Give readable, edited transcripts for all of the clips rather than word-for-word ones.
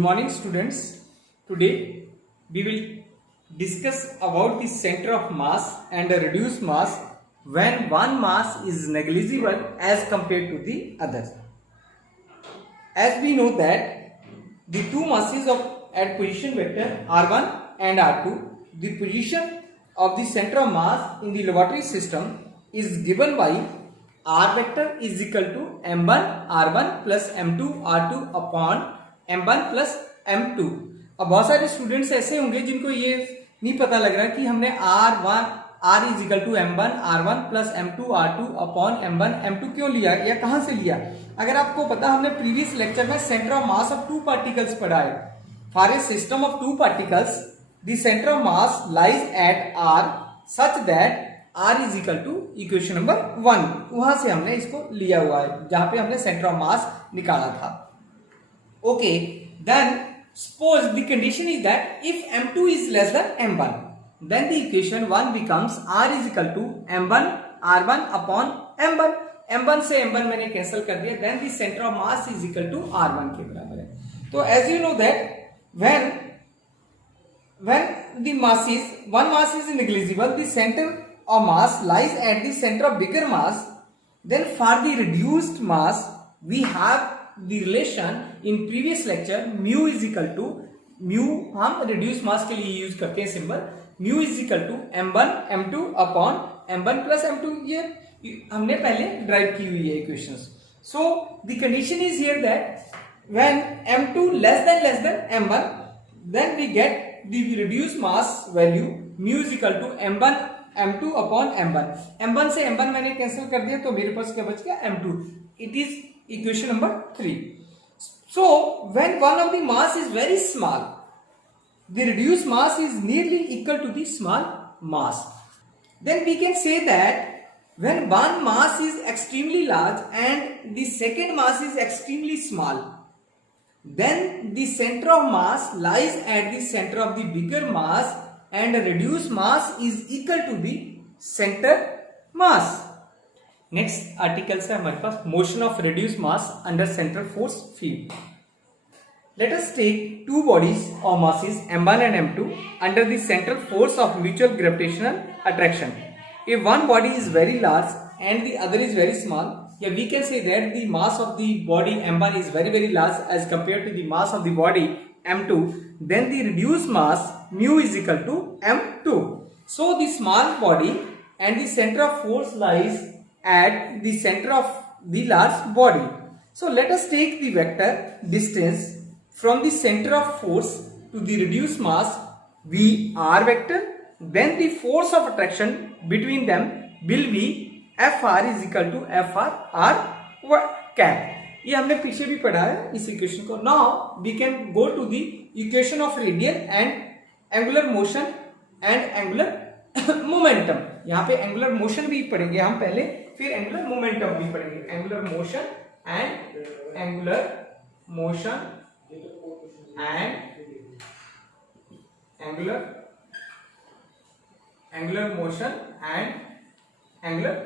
Good morning, students. Today we will discuss about the center of mass and the reduced mass when one mass is negligible as compared to the other. As we know that the two masses of at position vector r1 and r2, the position of the center of mass in the laboratory system is given by r vector is equal to m1 r1 plus m2 r2 upon m1 plus m2। अब बहुत सारे स्टूडेंट्स ऐसे होंगे जिनको ये नहीं पता लग रहा कि हमने r is equal to m1 r1 plus m2 r2 upon m1 m2 क्यों लिया या कहां से लिया। अगर आपको पता, हमने प्रीवियस लेक्चर में centre of mass of two particles पढ़ा है। For a system of two particles the centre of mass lies at r such that r is equal to equation number 1। वहां से हमने इसको लिया हुआ है जहां पे हमने सेंटर ऑफ मास निकाला था। Okay, then suppose the condition is that if m2 is less than m1, then the equation 1 becomes r is equal to m1 r1 upon m1। m1 से m1 मैंने कैंसिल कर दिया, then the center of mass is equal to r1 के बराबर है। तो as you know that when the masses, one mass is negligible, the center of mass lies at the center of bigger mass, then for the reduced mass we have the relation in previous lecture mu is equal to mu, हम reduced mass के लिए यूज करते हैं symbol mu is equal to m1 m2 upon m1 plus m2। ये हमने पहले ड्राइव की हुई है equations. So the condition is here that when m2 less than m1, then we get the reduced mass value mu is equal to m1 m2 upon m1। m1 से m1 मैंने कैंसिल कर दिया तो मेरे पास क्या बच गया m2। It is equation number 3। So when one of the mass is very small, the reduced mass is nearly equal to the small mass, then we can say that when one mass is extremely large and the second mass is extremely small, then the center of mass lies at the center of the bigger mass and the reduced mass is equal to the center mass। Next article है हमारे पास motion of reduce mass under central force field. Let us take two bodies of masses m1 and m2 under the central force of mutual gravitational attraction. If one body is very large and the other is very small, या we can say that the mass of the body m1 is very large as compare to the mass of the body m2, then the reduce mass mu is equal to m2। so the small body and the center of force lies at the center of the large body। So let us take the vector distance from the center of force to the reduced mass Vr vector, then the force of attraction between them will be Fr is equal to Fr r cap। ये हमने पीछे भी पढ़ा है इस इक्वेशन को। Now we can go to the equation of radial and angular motion and angular momentum। यहाँ पे एंगुलर मोशन भी पढ़ेंगे हम पहले, फिर एंगुलर मोमेंटम भी पढ़ेंगे। Angular motion and angular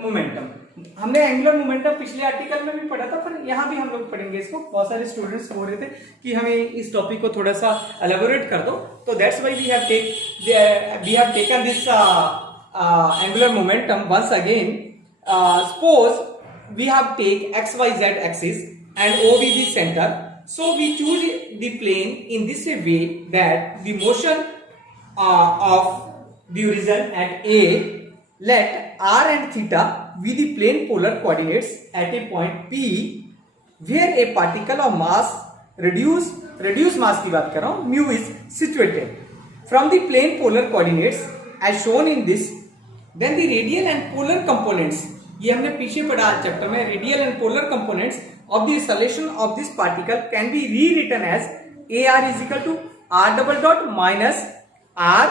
momentum. हमने एंगुलर मोमेंटम पिछले आर्टिकल में भी पढ़ा था, पर यहाँ भी हम लोग पढ़ेंगे इसको। बहुत सारे स्टूडेंट्स बोल रहे थे कि हमें इस टॉपिक को थोड़ा सा एलेबोरेट कर दो, तो that's why we have taken this angular momentum once again। suppose we have take xyz axis and O be the center, so we choose the plane in this way that the motion of the origin at A, let r and theta be the plane polar coordinates at a point P where a particle of mass reduced mass की बात कर रहा हूं mu is situated from the plane polar coordinates as shown in this। then the radial and polar components, ये हमने पीछे पढ़ा चैप्टर में, radial and polar components of the acceleration of this particle can be rewritten as ar is equal to r double dot minus r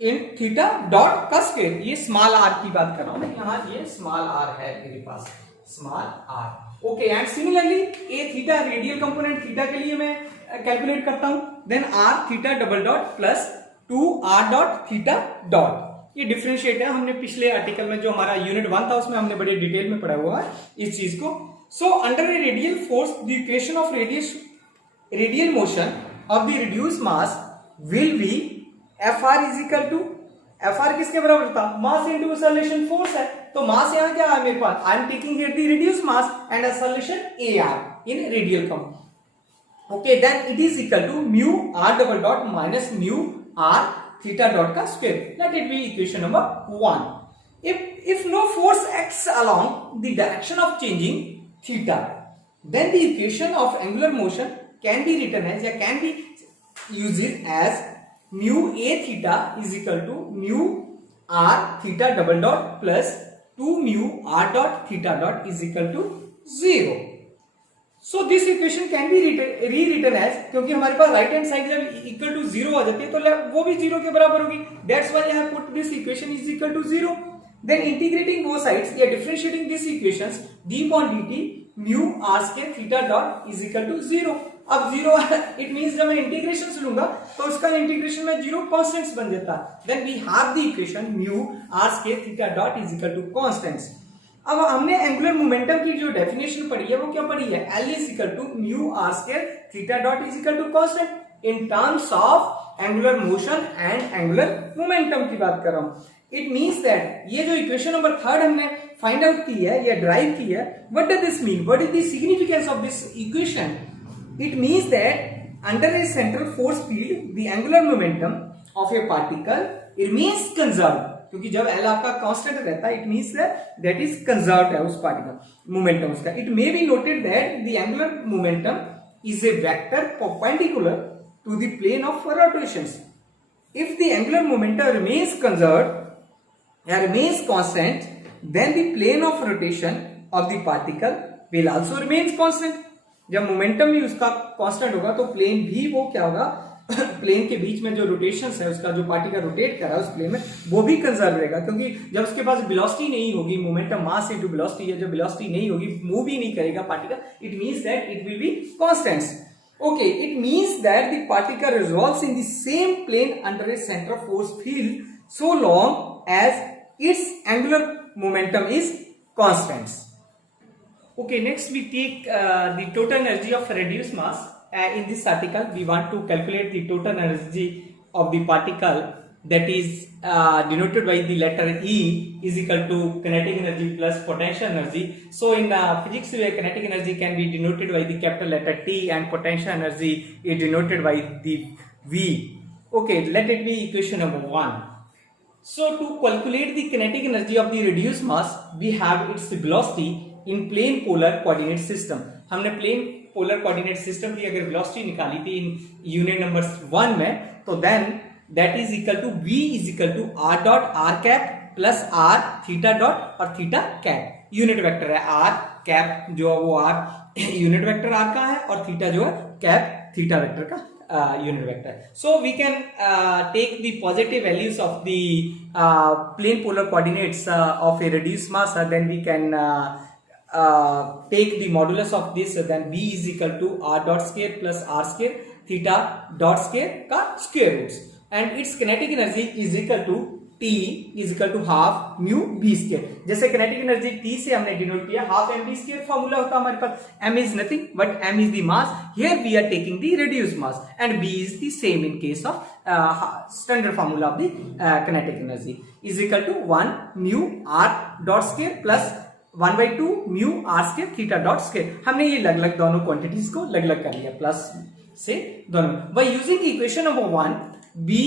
in theta dot का स्क्वायर। ये small r की बात कर रहा हूं मैं यहाँ, ये स्मॉल r है मेरे पास, small r। Okay, and similarly a theta radial component theta के लिए मैं कैलकुलेट करता हूं, then r theta double dot plus 2r dot theta dot. ये डिफरेंशिएट है, हमने पिछले आर्टिकल में जो हमारा यूनिट 1 था उसमें हमने बड़े डिटेल में पढ़ा हुआ है इस चीज को। So under a radial force, the equation of radial motion of the reduced mass will be Fr is equal to, Fr किसके बराबर था, मास इंटू एक्सेलरेशन फोर्स है, तो मास यहाँ क्या है मेरे पास, I am taking here the reduced mass and acceleration Ar in radial component. Okay, then it is equal to mu r double dot minus mu r theta dot का square. Let it be equation number 1. If no force acts along the direction of changing theta, then the equation of angular motion can be written as, या can be used as mu a theta is equal to mu r theta double dot plus 2 mu r dot theta dot is equal to 0. So this equation can be rewritten as, क्योंकि हमारे पास right hand side जब equal to 0 आ जाती है तो वो भी 0 के बराबर होगी. That's why I have put this equation is equal to 0. Then integrating both sides या differentiating these equations, d upon dt mu r square theta dot is equal to 0. अब 0 it means जब मैं इंटीग्रेशन से लूंगा तो उसका इंटीग्रेशन में 0 कांस्टेंट्स बन जाता है. Then we have the equation mu r square theta dot is equal to constants. अब हमने एंगुलर मोमेंटम की जो डेफिनेशन पढ़ी है वो क्या पढ़ी है, L is equal to mu r square theta dot is equal to constant in terms of angular motion and angular momentum की बात कर रहा हूं. It means that ये जो इक्वेशन नंबर 3 हमने फाइंड आउट की है या ड्राइव की है, what does this mean, what is the significance of this equation? It means that under a central force field the angular momentum of a particle remains conserved. क्योंकि जब L आपका constant रहता है, it means that is conserved है उस particle momentum उसका. It may be noted that the angular momentum is a vector perpendicular to the plane of rotations. If the angular momentum remains conserved या remains constant, then the plane of rotation of the particle will also remains constant. जब momentum भी उसका कांस्टेंट होगा तो प्लेन भी वो क्या होगा, प्लेन के बीच में जो रोटेशन है उसका, जो पार्टिकल रोटेट कर रहा है उस प्लेन में, वो भी कंजर्व रहेगा. क्योंकि जब उसके पास वेलोसिटी नहीं होगी, मोमेंटम मास इनटू वेलोसिटी है, जब वेलोसिटी नहीं होगी, मूव ही नहीं करेगा particle, it means that it will be constants. Okay, it means that the particle resolves in the same plane under a centre of force field so long as its angular momentum is constants. Okay, next we take the total energy of reduced mass. In this article, we want to calculate the total energy of the particle, that is denoted by the letter E is equal to kinetic energy plus potential energy. So in physics, kinetic energy can be denoted by the capital letter T and potential energy is denoted by the V. Okay, let it be equation number 1. So to calculate the kinetic energy of the reduced mass, we have its velocity in plane polar coordinate system. हमने plane polar coordinate system की अगर वेलोसिटी निकाली थी in unit number 1 में, तो then that is equal to v is equal to r dot r cap plus r theta dot और theta cap. Unit vector है r cap जो वो r यूनिट वेक्टर r का है और थीटा जो है कैप थीटा वेक्टर का unit vector. So we can take the positive values of the plane polar coordinates of a reduced mass, then we can take the modulus of this, then v is equal to r dot square plus r square theta dot square का square roots, and its kinetic energy is equal to T is equal to half mu b square. जैसे kinetic energy T से हमने डिनोट किया, half m b square formula होता है हमारे पास. m is nothing but m is the mass. Here we are taking the reduced mass and b is the same in case of standard formula of the kinetic energy is equal to 1 mu r dot square plus 1/2 mu r square theta dot square. हमने ये अलग-अलग दोनों क्वांटिटीज को अलग-अलग कर लिया प्लस से दोनों. By using equation number 1, we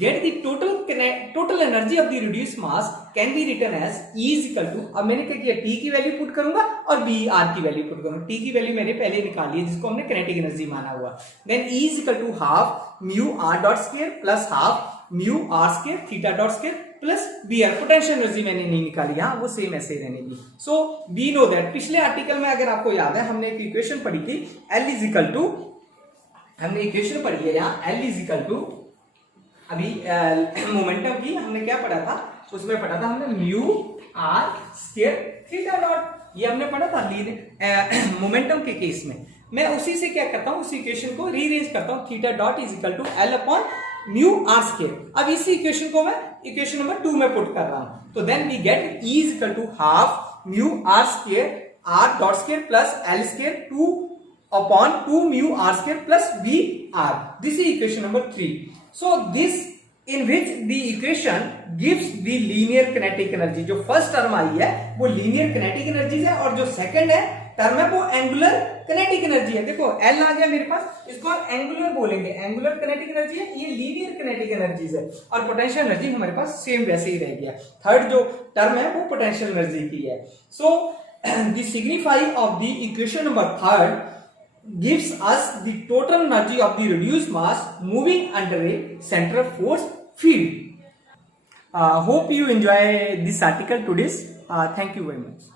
get the total energy of the reduced mass can be written as E is equal to, अब मैंने क्या किया, T की वैल्यू पुट करूंगा और B R की वैल्यू पुट करूंगा. T की वैल्यू मैंने पहले निकाली है जिसको हमने kinetic energy माना हुआ. Then E is equal to half mu R dot square plus half mu R square theta dot square plus B R. Potential energy मैंने नहीं निकाली, हाँ वो सेम ऐसे ही रहने दी. So we know that पिछले आर्टिकल में अगर आपको याद है हमने एक इक्वेशन पढ़ी थी, L is equal to, हमने इक्वेशन पढ़ी है यहाँ L is equal to, अभी मोमेंटम की हमने क्या पढ़ा था, उसमें पढ़ा था हमने mu r square theta dot, ये हमने पढ़ा था मोमेंटम के केस में. मैं उसी से क्या करता हूँ, उस इक्वेशन को रीअरेंज करता हूँ, theta dot is equal to L upon mu r square. अब इसी इक्वेशन को मैं इक्वेशन नंबर 2 में पुट कर रहा हूँ, तो then we get E is equal to half mu r square r dot square plus l square 2 upon 2 mu r square plus v r. This is equation number 3. So this in which the equation gives the linear kinetic energy. जो first term आई है वो linear kinetic energy है और जो सेकंड है टर्म है वो angular kinetic energy है. देखो L आ गया मेरे पास, इसको एंगुलर बोलेंगे, एंगुलर किनेटिक एनर्जी है, ये लीनियर किनेटिक एनर्जीज है और पोटेंशियल एनर्जी हमारे पास सेम वैसे ही रह गया. थर्ड जो टर्म है वो पोटेंशियल एनर्जी की है. So the signify of the equation number third gives us the total energy of the reduced mass moving under a central force field. Hope you enjoy this article today's. Thank you very much.